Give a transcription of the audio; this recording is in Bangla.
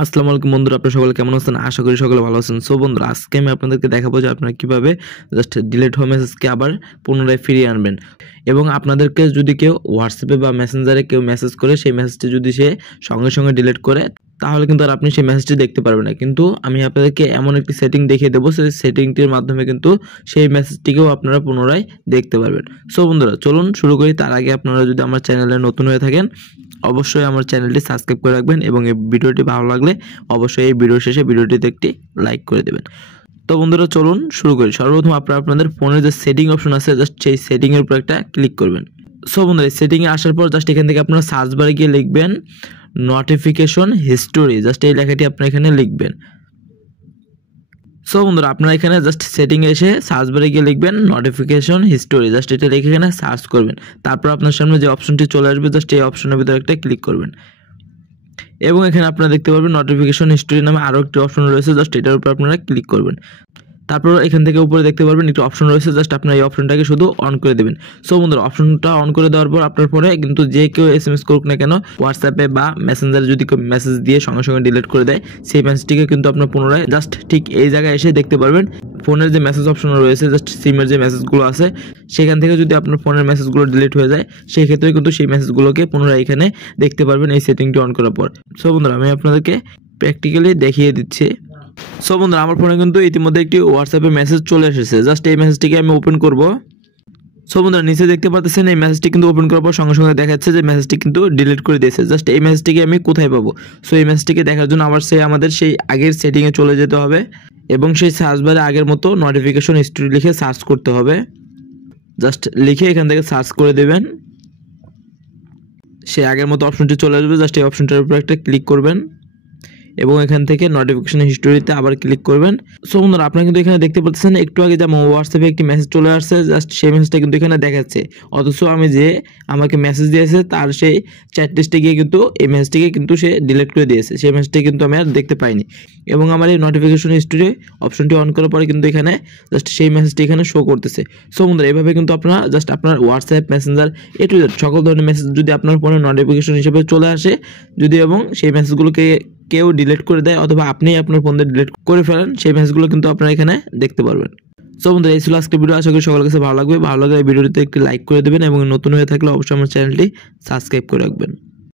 আসসালামু আলাইকুম বন্ধুরা, আপনারা সকলে কেমন আছেন? আশা করি সকলে ভালো আছেন। সো বন্ধুরা, আজকে আমি আপনাদেরকে দেখাবো যে আপনারা কিভাবে জাস্ট ডিলিট হওয়া মেসেজকে আবার পুনরায় ফিরিয়ে আনবেন। এবং আপনাদেরকে যদি কেউ হোয়াটসঅ্যাপে বা মেসেঞ্জারে কেউ মেসেজ করে সেই মেসেজটি যদি সে সঙ্গে সঙ্গে ডিলিট করে, তাহলে কিন্তু আর আপনি সেই মেসেজটি দেখতে পারবেন না। কিন্তু আমি আপনাদেরকে এমন একটি সেটিং দেখিয়ে দেবো, সেই সেটিংটির মাধ্যমে কিন্তু সেই মেসেজটিকেও আপনারা পুনরায় দেখতে পারবেন। সো বন্ধুরা, চলুন শুরু করি। তার আগে আপনারা যদি আমার চ্যানেলে নতুন হয়ে থাকেন, অবশ্যই আমার চ্যানেলটি সাবস্ক্রাইব করে রাখবেন এবং এই ভিডিওটি ভালো লাগলে অবশ্যই এই ভিডিও শেষে ভিডিওটিতে একটি লাইক করে দেবেন। তো বন্ধুরা, চলুন শুরু করি। সর্বপ্রথম আপনারা আপনাদের ফোনের যে সেটিং অপশন আছে, জাস্ট সেই সেটিংয়ের উপর একটা ক্লিক করবেন। সো বন্ধুরা, এই সেটিংয়ে আসার পর জাস্ট এখান থেকে আপনারা সার্চ বারে গিয়ে লিখবেন নোটিফিকেশন হিস্টোরি। জাস্ট এই লেখাটি আপনারা এখানে লিখবেন। সো বন্ধুরা, আপনারা এখানে জাস্ট সেটিংয়ে এসে সার্চ বারে গিয়ে লিখবেন নোটিফিকেশন হিস্টোরি। জাস্ট এটা লিখে এখানে সার্চ করবেন। তারপর আপনার সামনে যে অপশনটি চলে আসবে, জাস্ট এই অপশনের ভিতরে একটা ক্লিক করবেন এবং এখানে আপনারা দেখতে পারবেন নোটিফিকেশন হিস্টোরি নামে আরও একটি অপশন রয়েছে। জাস্ট এটার উপর আপনারা ক্লিক করবেন। তারপর এখান থেকে উপরে দেখতে পারবেন একটি অপশন রয়েছে, জাস্ট আপনারা এই অপশনটাকে শুধু অন করে দেবেন। সো বন্ধুরা, অপশনটা অন করে দেওয়ার পর আপনার ফোনে কিন্তু যে কেউ এসএমএস করুক না কেন, হোয়াটসঅ্যাপে বা মেসেঞ্জারে যদি কেউ মেসেজ দিয়ে সঙ্গে সঙ্গে ডিলিট করে দেয়, সেই মেসেজটিকে কিন্তু আপনার পুনরায় জাস্ট ঠিক এই জায়গায় এসে দেখতে পারবেন। ফোনের যে মেসেজ অপশন রয়েছে, জাস্ট সিমের যে মেসেজগুলো আছে, সেখান থেকে যদি আপনার ফোনের মেসেজগুলো ডিলিট হয়ে যায়, সেই ক্ষেত্রে কিন্তু সেই মেসেজগুলোকে পুনরায় এখানে দেখতে পারবেন এই সেটিংটি অন করার পর। সো বন্ধুরা, আমি আপনাদেরকে প্র্যাকটিক্যালি দেখিয়ে দিচ্ছি। সো বন্ধুরা, আমার ফোনে কিন্তু ইতিমধ্যে একটি হোয়াটসঅ্যাপে মেসেজ চলে এসেছে। জাস্ট এই মেসেজটিকে আমি ওপেন করব। সো বন্ধুরা, নিচে দেখতে পাচ্ছেন এই মেসেজটি কিন্তু ওপেন করার পর সঙ্গে সঙ্গে দেখা যাচ্ছে যে মেসেজটি কিন্তু ডিলিট করে দিয়েছে। জাস্ট এই মেসেজটিকে আমি কোথায় পাবো? সো এই মেসেজটিকে দেখার জন্য আবার আমাদের সেই আগের সেটিংয়ে চলে যেতে হবে এবং সেই সার্চ বারে আগের মতো নোটিফিকেশন হিস্টোরি লিখে সার্চ করতে হবে। জাস্ট লিখে এখান থেকে সার্চ করে দেবেন। সেই আগের মতো অপশনটি চলে আসবে। জাস্ট এই অপশনটার উপর একটা ক্লিক করবেন এবং এখান থেকে নোটিফিকেশন হিস্টোরিতে আবার ক্লিক করবেন। সো বন্ধুরা, আপনারা কিন্তু এখানে দেখতে পাচ্ছেন একটু আগে যেমন হোয়াটসঅ্যাপে একটি মেসেজ চলে আসছে, জাস্ট সেই মেসেজটা কিন্তু এখানে দেখাচ্ছে। অথচ আমি যে আমাকে মেসেজ দিয়েছে তার সেই চ্যাট লিস্টে গিয়ে কিন্তু এই মেসেজটিকে কিন্তু সে ডিলিট করে দিয়েছে। সেই মেসেজটি কিন্তু আমি আর দেখতে পাইনি এবং আমার এই নোটিফিকেশন হিস্টোরি অপশনটি অন করার পরে কিন্তু এখানে জাস্ট সেই মেসেজটি এখানে শো করতেছে। সো বন্ধুরা, এইভাবে কিন্তু আপনারা জাস্ট আপনার WhatsApp, Messenger, A to Z সকল ধরনের মেসেজ যদি আপনার ফোনে নোটিফিকেশন হিসেবে চলে আসে, যদি এবং সেই মেসেজগুলোকে কেউ ডিলিট করে দেয় অথবা আপনি আপনার ফোন দিয়ে ডিলিট করে ফেলেন, সেই মেসেজগুলো কিন্তু আপনারা এখানে দেখতে পারবেন। সো বন্ধুরা, এই ছিল আজকের ভিডিও। আশা করি সকলের কাছে ভালো লাগবে। ভালো লাগলে এই ভিডিওটিতে একটি লাইক করে দেবেন এবং নতুন হয়ে থাকলে অবশ্যই আমার চ্যানেলটি সাবস্ক্রাইব করে রাখবেন।